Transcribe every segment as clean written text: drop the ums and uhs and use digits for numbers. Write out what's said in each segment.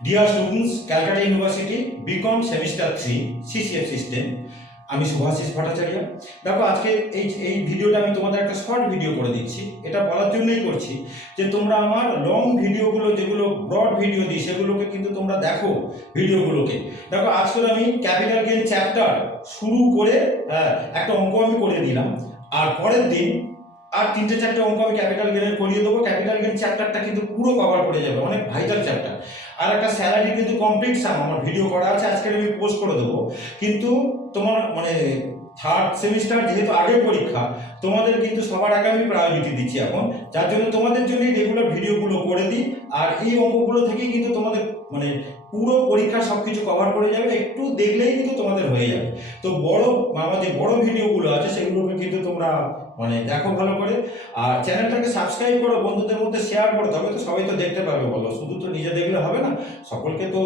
Deer students, Calcutta University BCom semester 3 CCF system. আমি শুভাশিস ভট্টাচার্য। দেখো, আজকে এই ভিডিওটা আমি তোমাদের একটা শর্ট ভিডিও করে দিচ্ছি। এটা বলার জন্যই করছি যে তোমরা আমার লং ভিডিওগুলো, যেগুলো ব্রড ভিডিও দিই, সেগুলোকে কিন্তু তোমরা দেখো। ভিডিওগুলোকে দেখো। আজকে আমি ক্যাপিটাল গেইন চ্যাপ্টার শুরু করে একটা অঙ্ক আমি করে দিলাম, আর পরের দিন আর 3-4টে অঙ্ক আমি ক্যাপিটাল গেইনের করিয়ে দেবো। ক্যাপিটাল গেইন চ্যাপ্টারটা কিন্তু পুরো কভার করে যাবে, অনেক ভাইটাল চ্যাপ্টার। আর একটা স্যালারি কিন্তু কমপ্লিট সাম আমার ভিডিও করা আছে, আজকে আমি পোস্ট করে দেবো। কিন্তু তোমার মানে থার্ড সেমিস্টার যেহেতু আগে পরীক্ষা, তোমাদের কিন্তু সবার আগে আমি প্রায়োরিটি দিচ্ছি এখন, যার জন্য তোমাদের জন্যই রেগুলার ভিডিওগুলো করে দিই। আর এই অঙ্কগুলো থেকেই কিন্তু তোমাদের মানে পুরো পরীক্ষা সব কিছু কভার করে যাবে, একটু দেখলেই কিন্তু তোমাদের হয়ে যাবে। তো আমার যে বড় ভিডিওগুলো আছে সেগুলোকে কিন্তু তোমরা মানে দেখো ভালো করে। আর চ্যানেলটাকে সাবস্ক্রাইব করো, বন্ধুদের মধ্যে শেয়ার করো, তবে তো সবাই তো দেখতে পাবে। বলো, শুধু তো নিজে দেখলে হবে না, সকলকে তো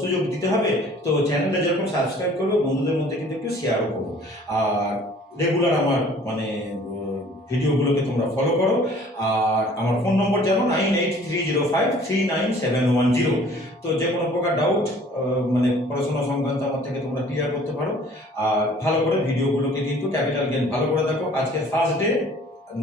সুযোগ দিতে হবে। তো চ্যানেলটা যেরকম সাবস্ক্রাইব করবে, বন্ধুদের মধ্যে কিন্তু একটু শেয়ারও করো। আর রেগুলার আমার মানে ভিডিওগুলোকে তোমরা ফলো করো। আর আমার ফোন নম্বর জানো, 9830539710। তো যে কোনো প্রকার ডাউট মানে পড়াশোনা সংক্রান্ত আমার থেকে তোমরা ক্লিয়ার করতে পারো। আর ভালো করে ভিডিওগুলোকে কিন্তু ক্যাপিটাল গেইন ভালো করে দেখো। আজকে first day,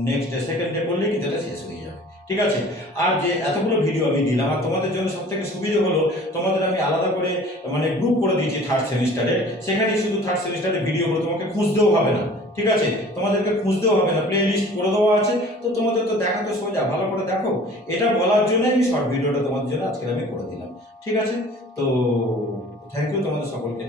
next day, second day করলেই কিন্তু এটা শেষ হয়ে যাবে, ঠিক আছে? আর যে এতগুলো ভিডিও আমি দিলাম, আর তোমাদের জন্য সব থেকে সুবিধা হলো, তোমাদের আমি আলাদা করে মানে গ্রুপ করে দিয়েছি থার্ড সেমিস্টারে। সেখানে শুধু থার্ড সেমিস্টারের ভিডিওগুলো তোমাকে খুঁজতেও হবে না, ঠিক আছে? তোমাদেরকে খুঁজতেও হবে না, প্লে লিস্ট করে দেওয়া আছে। তো তোমাদের তো দেখা তো সোজা, ভালো করে দেখো। এটা বলার জন্য আমি শর্ট ভিডিওটা তোমাদের জন্য আজকে আমি করে দিলাম, ঠিক আছে? তো থ্যাংক ইউ তোমাদের সকলকে।